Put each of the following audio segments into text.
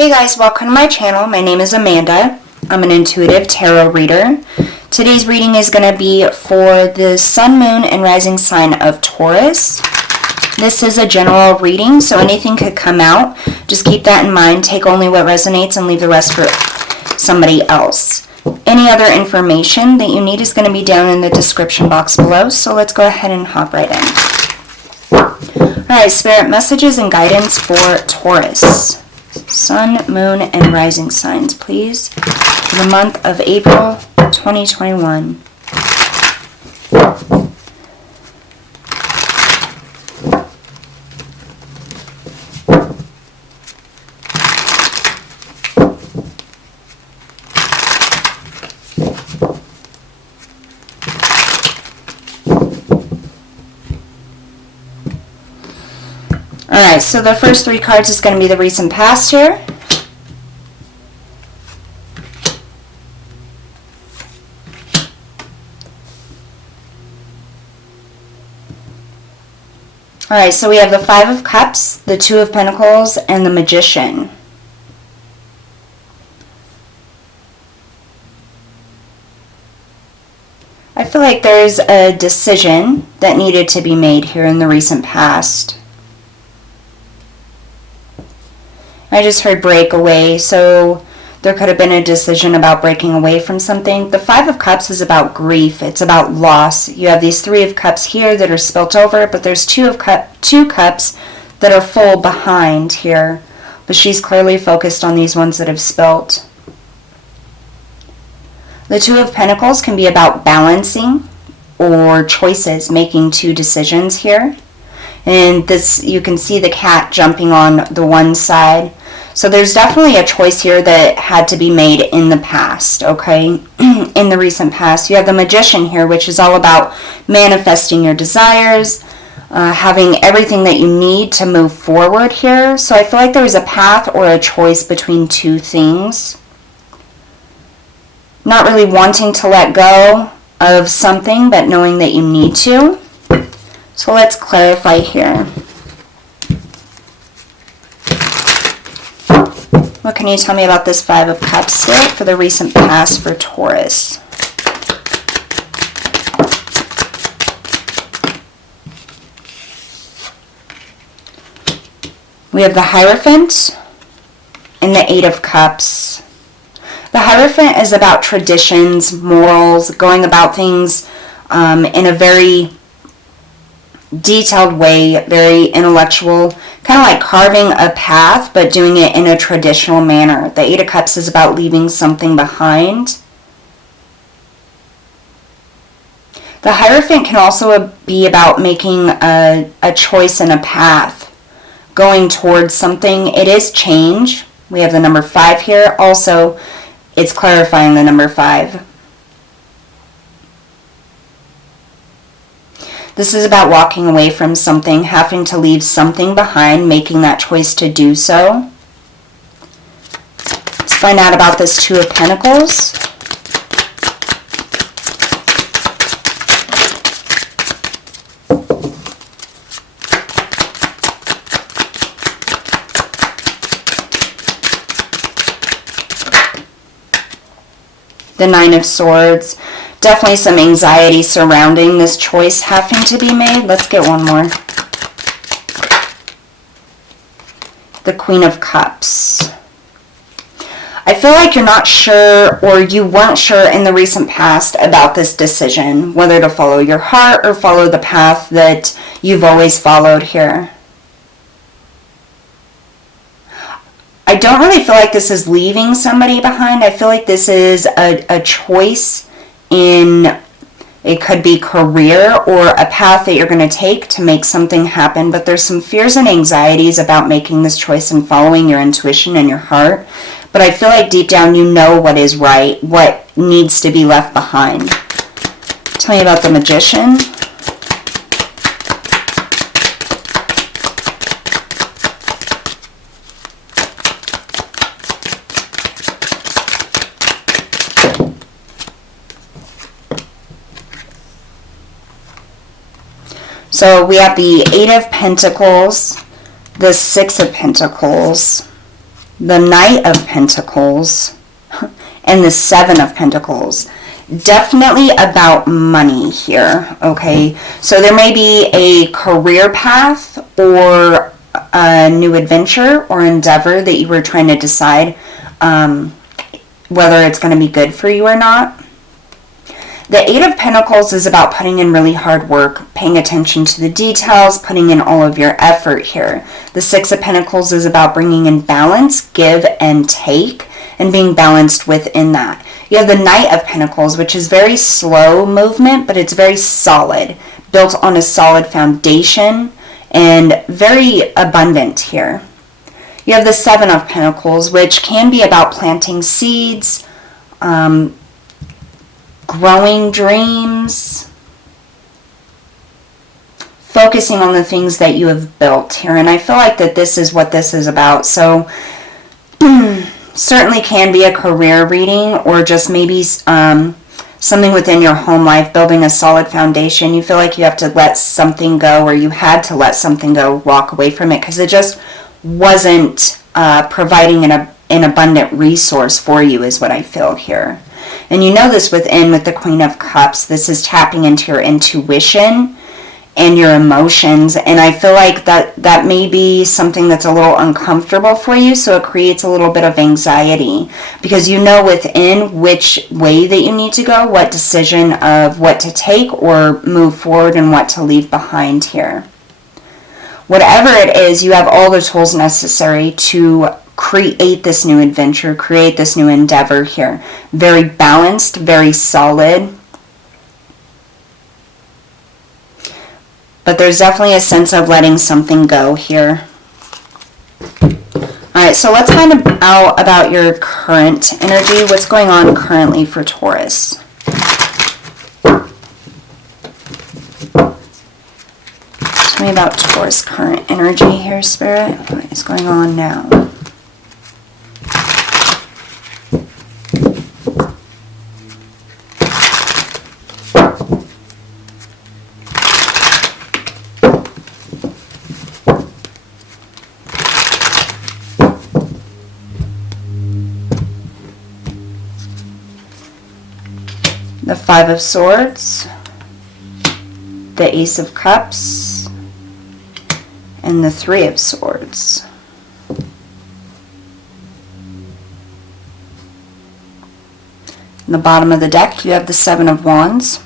Hey guys, welcome to my channel. My name is Amanda. I'm an intuitive tarot reader. Today's reading is going to be for the sun, moon, and rising sign of Taurus. This is a general reading, so anything could come out. Just keep that in mind. Take only what resonates and leave the rest for somebody else. Any other information that you need is going to be down in the description box below, so let's go ahead and hop right in. Alright, spirit messages and guidance for Taurus. Sun, moon, and rising signs, please, for the month of April 2021. Alright, so the first three cards is going to be the recent past here. Alright, so we have the Five of Cups, the Two of Pentacles, and the Magician. I feel like there's a decision that needed to be made here in the recent past. I just heard break away, so there could have been a decision about breaking away from something. The Five of Cups is about grief. It's about loss. You have these Three of Cups here that are spilt over, but there's two cups that are full behind here. But she's clearly focused on these ones that have spilt. The Two of Pentacles can be about balancing or choices, making two decisions here. And this, you can see the cat jumping on the one side. So there's definitely a choice here that had to be made in the past, okay? In the recent past. You have the Magician here, which is all about manifesting your desires, having everything that you need to move forward here. So I feel like there was a path or a choice between two things. Not really wanting to let go of something, but knowing that you need to. So let's clarify here. What can you tell me about this Five of Cups still for the recent past for Taurus? We have the Hierophant and the Eight of Cups. The Hierophant is about traditions, morals, going about things in a very detailed way, very intellectual, kind of like carving a path, but doing it in a traditional manner. The Eight of Cups is about leaving something behind. The Hierophant can also be about making a choice and a path, going towards something. It is change. We have the number 5 here. Also, it's clarifying the number 5. This is about walking away from something, having to leave something behind, making that choice to do so. Let's find out about this Two of Pentacles. The Nine of Swords. Definitely some anxiety surrounding this choice having to be made. Let's get one more. The Queen of Cups. I feel like you're not sure, or you weren't sure in the recent past about this decision, whether to follow your heart or follow the path that you've always followed here. I don't really feel like this is leaving somebody behind. I feel like this is a choice in, it could be career or a path that you're going to take to make something happen, but there's some fears and anxieties about making this choice and following your intuition and your heart. But I feel like deep down you know what is right, what needs to be left behind. Tell me about the Magician. So we have the Eight of Pentacles, the Six of Pentacles, the Knight of Pentacles, and the Seven of Pentacles. Definitely about money here, okay? So there may be a career path or a new adventure or endeavor that you were trying to decide whether it's going to be good for you or not. The Eight of Pentacles is about putting in really hard work, paying attention to the details, putting in all of your effort here. The Six of Pentacles is about bringing in balance, give and take, and being balanced within that. You have the Knight of Pentacles, which is very slow movement, but it's very solid, built on a solid foundation, and very abundant here. You have the Seven of Pentacles, which can be about planting seeds, growing dreams, focusing on the things that you have built here. And I feel like that this is what this is about. So certainly can be a career reading, or just maybe something within your home life, building a solid foundation. You feel like you have to let something go, or you had to let something go, walk away from it, because it just wasn't providing an abundant resource for you, is what I feel here. And you know this with the Queen of Cups. This is tapping into your intuition and your emotions. And I feel like that may be something that's a little uncomfortable for you. So it creates a little bit of anxiety, because you know within which way that you need to go, what decision of what to take or move forward and what to leave behind here. Whatever it is, you have all the tools necessary to create this new adventure, create this new endeavor here. Very balanced, very solid. But there's definitely a sense of letting something go here. Alright, so let's find out about your current energy. What's going on currently for Taurus? Tell me about Taurus current energy here, Spirit. What is going on now? The Five of Swords, the Ace of Cups, and the Three of Swords. In the bottom of the deck, you have the Seven of Wands.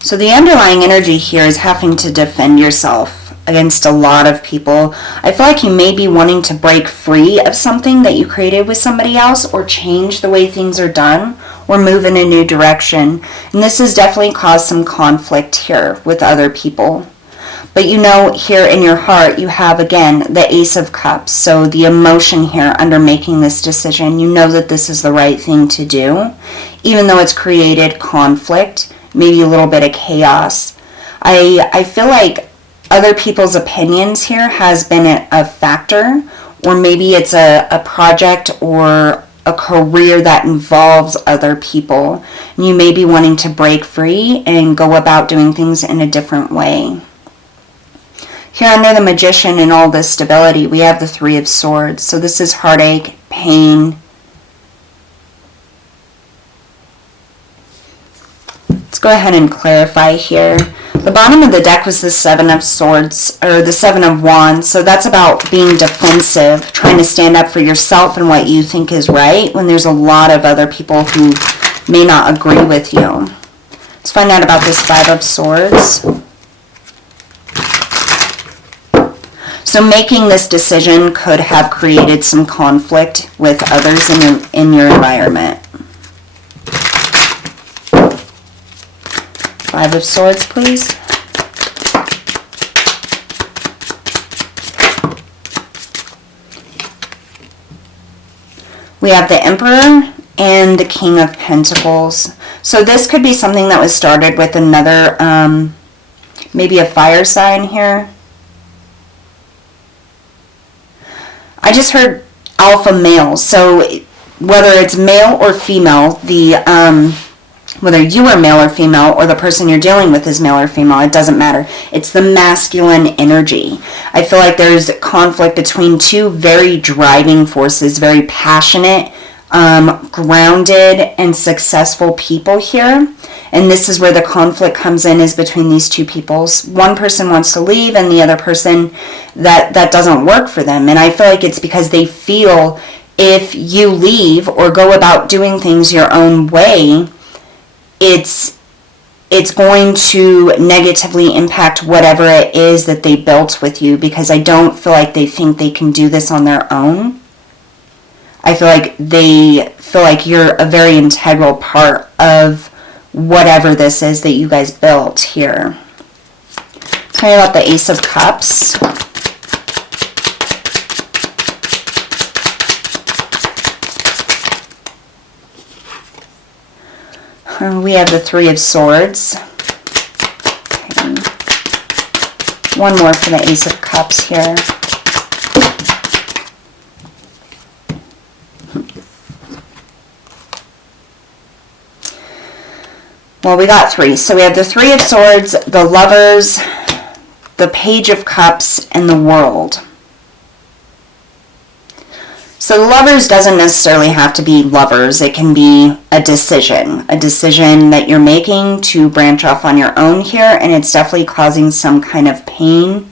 So the underlying energy here is having to defend yourself against a lot of people. I feel like you may be wanting to break free of something that you created with somebody else, or change the way things are done, or move in a new direction. And this has definitely caused some conflict here with other people. But you know, here in your heart, you have, again, the Ace of Cups. So the emotion here under making this decision, you know that this is the right thing to do, even though it's created conflict, maybe a little bit of chaos. I feel like other people's opinions here has been a factor, or maybe it's a project or a career that involves other people. And you may be wanting to break free and go about doing things in a different way. Here under the Magician and all this stability, we have the Three of Swords. So this is heartache, pain. Let's go ahead and clarify here. The bottom of the deck was the Seven of Swords, or the Seven of Wands. So that's about being defensive, trying to stand up for yourself and what you think is right, when there's a lot of other people who may not agree with you. Let's find out about this Five of Swords. So making this decision could have created some conflict with others in your environment. Five of Swords, please. We have the Emperor and the King of Pentacles. So this could be something that was started with another, maybe a fire sign here. I just heard alpha male. So whether it's male or female, the Whether you are male or female, or the person you're dealing with is male or female, it doesn't matter. It's the masculine energy. I feel like there's conflict between two very driving forces, very passionate, grounded, and successful people here. And this is where the conflict comes in, is between these two peoples. One person wants to leave, and the other person, that doesn't work for them. And I feel like it's because they feel if you leave or go about doing things your own way, it's going to negatively impact whatever it is that they built with you, because I don't feel like they think they can do this on their own. I feel like they feel like you're a very integral part of whatever this is that you guys built here. Tell me about the Ace of Cups. We have the Three of Swords. Okay. One more for the Ace of Cups here. Well, we got three. So we have the Three of Swords, the Lovers, the Page of Cups, and the World. So the Lovers doesn't necessarily have to be lovers. It can be a decision that you're making to branch off on your own here, and it's definitely causing some kind of pain.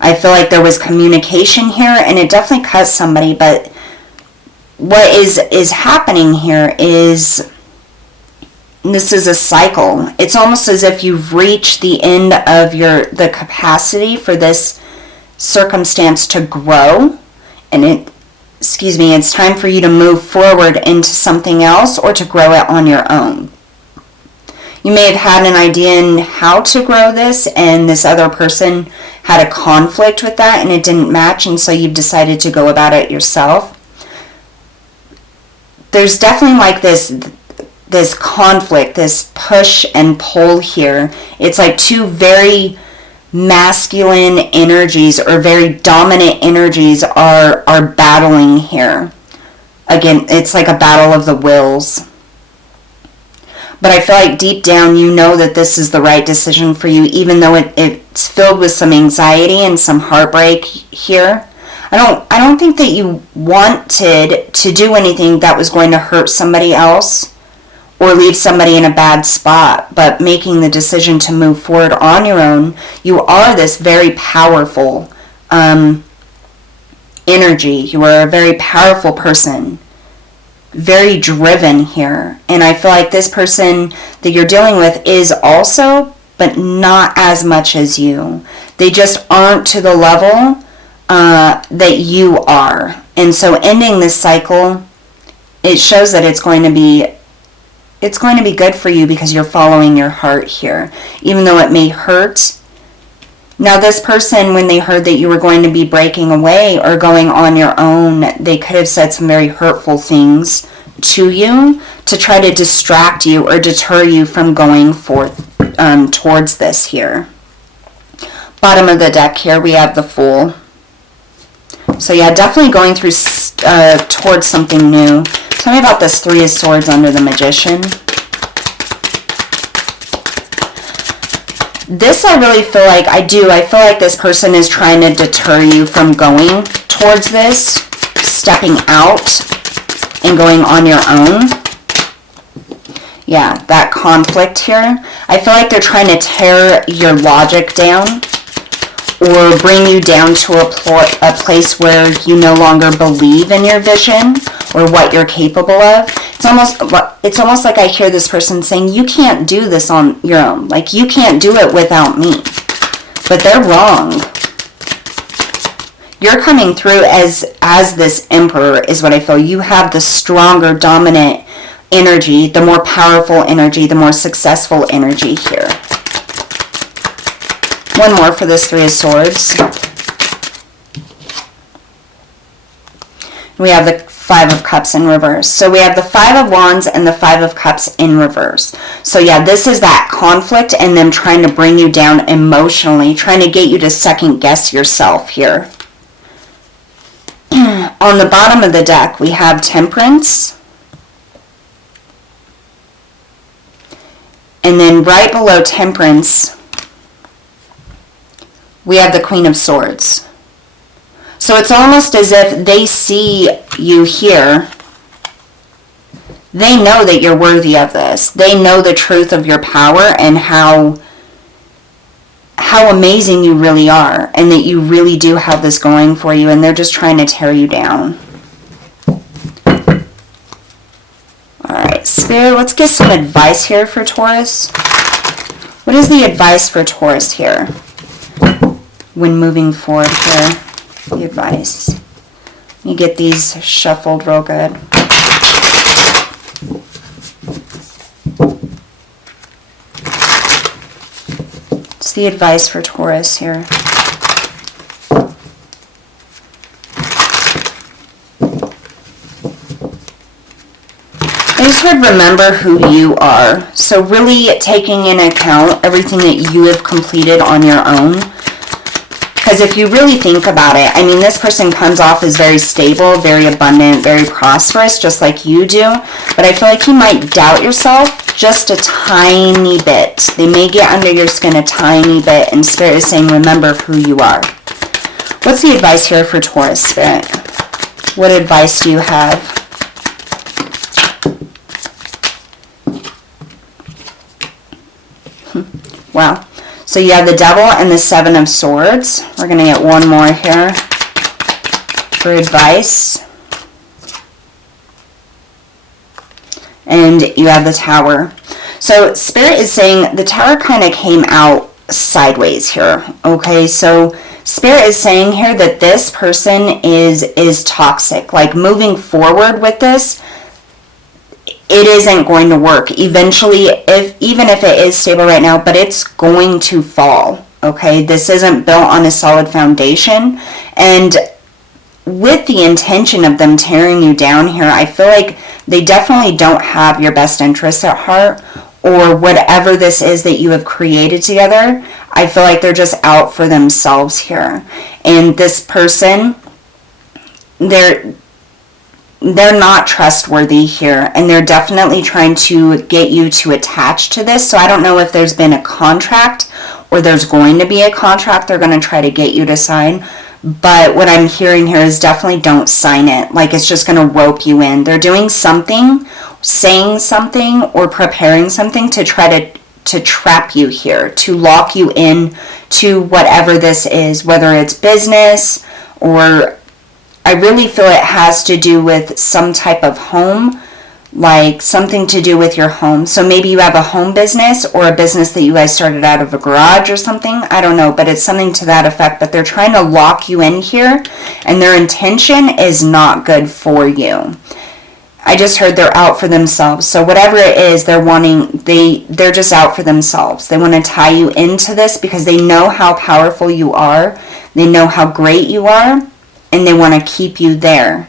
I feel like there was communication here, and it definitely cut somebody, but what is happening here is this is a cycle. It's almost as if you've reached the end of the capacity for this circumstance to grow, and it's time for you to move forward into something else, or to grow it on your own. You may have had an idea in how to grow this, and this other person had a conflict with that, and it didn't match, and so you've decided to go about it yourself. There's definitely like this conflict, this push and pull here. It's like two very masculine energies, or very dominant energies, are battling here. Again, it's like a battle of the wills. But I feel like deep down you know that this is the right decision for you, even though it's filled with some anxiety and some heartbreak here. I don't think that you wanted to do anything that was going to hurt somebody else or leave somebody in a bad spot, but making the decision to move forward on your own, you are this very powerful energy. You are a very powerful person, very driven here. And I feel like this person that you're dealing with is also, but not as much as you. They just aren't to the level that you are. And so ending this cycle, it shows that it's going to be good for you, because you're following your heart here, even though it may hurt. Now, this person, when they heard that you were going to be breaking away or going on your own, they could have said some very hurtful things to you to try to distract you or deter you from going forth towards this here. Bottom of the deck here, we have the Fool. So yeah, definitely going through towards something new. Tell me about this Three of Swords under the Magician. This I really feel like I feel like this person is trying to deter you from going towards this, stepping out and going on your own. Yeah, that conflict here. I feel like they're trying to tear your logic down, or bring you down to a place where you no longer believe in your vision or what you're capable of. It's almost like I hear this person saying, you can't do this on your own. Like, you can't do it without me. But they're wrong. You're coming through as this Emperor, is what I feel. You have the stronger, dominant energy, the more powerful energy, the more successful energy here. One more for this Three of Swords. We have the Five of Cups in reverse. So we have the Five of Wands and the Five of Cups in reverse. So yeah, this is that conflict and them trying to bring you down emotionally, trying to get you to second guess yourself here. On the bottom of the deck, we have Temperance. And then right below Temperance, we have the Queen of Swords. So it's almost as if they see you here. They know that you're worthy of this. They know the truth of your power and how amazing you really are, and that you really do have this going for you, and they're just trying to tear you down. Alright, Spirit, let's get some advice here for Taurus. What is the advice for Taurus here when moving forward here? The advice. Let me get these shuffled real good. What's the advice for Taurus here? I just heard remember who you are. So really taking into account everything that you have completed on your own. Because if you really think about it, I mean, this person comes off as very stable, very abundant, very prosperous, just like you do. But I feel like you might doubt yourself just a tiny bit. They may get under your skin a tiny bit, and Spirit is saying, remember who you are. What's the advice here for Taurus, Spirit? What advice do you have? Wow. So you have the Devil and the Seven of Swords. We're going to get one more here for advice. And you have the Tower. So Spirit is saying the Tower kind of came out sideways here. Okay, so Spirit is saying here that this person is toxic. Like moving forward with this, it isn't going to work. Eventually, even if it is stable right now, but it's going to fall. Okay, this isn't built on a solid foundation. And with the intention of them tearing you down here, I feel like they definitely don't have your best interests at heart, or whatever this is that you have created together. I feel like they're just out for themselves here. And this person, they're not trustworthy here, and they're definitely trying to get you to attach to this. So I don't know if there's been a contract or there's going to be a contract they're going to try to get you to sign. But what I'm hearing here is definitely don't sign it. Like it's just going to rope you in. They're doing something, saying something, or preparing something to try to trap you here, to lock you in to whatever this is, whether it's business, or I really feel it has to do with some type of home, like something to do with your home. So maybe you have a home business, or a business that you guys started out of a garage or something. I don't know, but it's something to that effect. But they're trying to lock you in here, and their intention is not good for you. I just heard they're out for themselves. So whatever it is they're wanting, they're just out for themselves. They want to tie you into this because they know how powerful you are. They know how great you are. And they want to keep you there,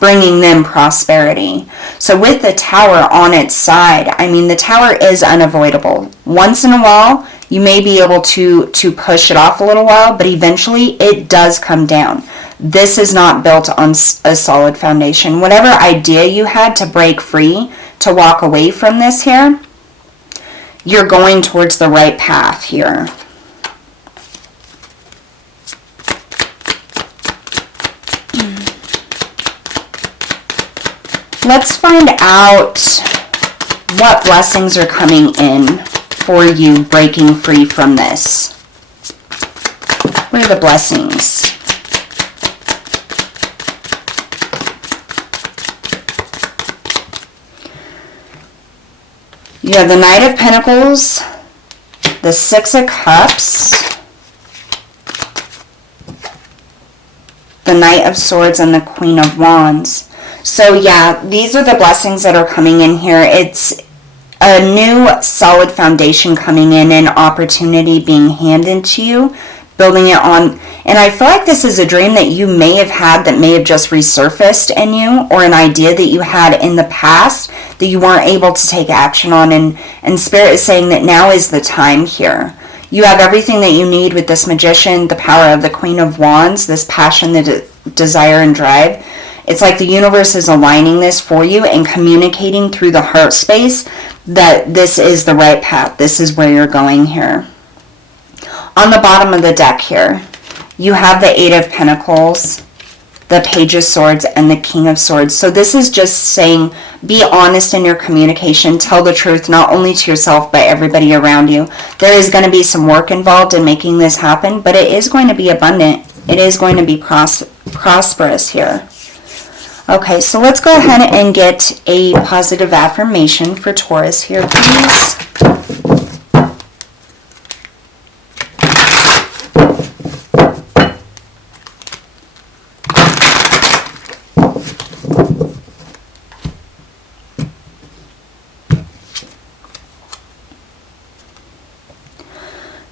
bringing them prosperity. So with the Tower on its side, I mean, the Tower is unavoidable. Once in a while, you may be able to push it off a little while, but eventually it does come down. This is not built on a solid foundation. Whatever idea you had to break free, to walk away from this here, you're going towards the right path here. Let's find out what blessings are coming in for you breaking free from this. What are the blessings? You have the Knight of Pentacles, the Six of Cups, the Knight of Swords, and the Queen of Wands. So yeah, these are the blessings that are coming in here. It's a new solid foundation coming in, and opportunity being handed to you, building it on. And I feel like this is a dream that you may have had that may have just resurfaced in you, or an idea that you had in the past that you weren't able to take action on. And Spirit is saying that now is the time here. You have everything that you need with this Magician, the power of the Queen of Wands, this passion, the desire and drive. It's like the universe is aligning this for you and communicating through the heart space that this is the right path. This is where you're going here. On the bottom of the deck here, you have the Eight of Pentacles, the Page of Swords, and the King of Swords. So this is just saying, be honest in your communication. Tell the truth, not only to yourself, but everybody around you. There is going to be some work involved in making this happen, but it is going to be abundant. It is going to be prosperous here. Okay, so let's go ahead and get a positive affirmation for Taurus here, please.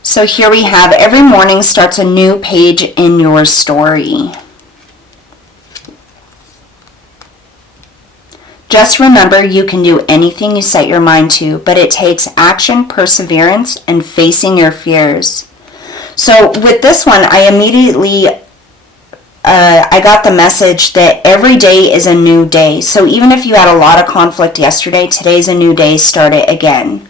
So here we have, every morning starts a new page in your story. Just remember, you can do anything you set your mind to, but it takes action, perseverance, and facing your fears. So with this one, I immediately, I got the message that every day is a new day. So even if you had a lot of conflict yesterday, today's a new day, start it again.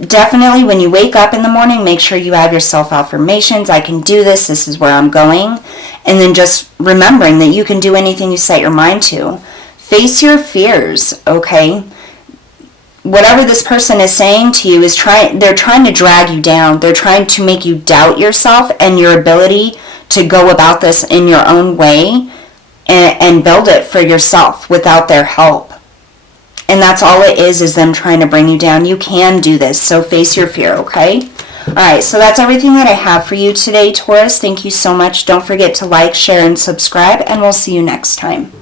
Definitely when you wake up in the morning, make sure you have your self-affirmations. I can do this. This is where I'm going. And then just remembering that you can do anything you set your mind to. Face your fears, okay? Whatever this person is saying to you is they're trying to drag you down. They're trying to make you doubt yourself and your ability to go about this in your own way and build it for yourself without their help. And that's all it is them trying to bring you down. You can do this, so face your fear, okay? Alright, so that's everything that I have for you today, Taurus. Thank you so much. Don't forget to like, share, and subscribe, and we'll see you next time.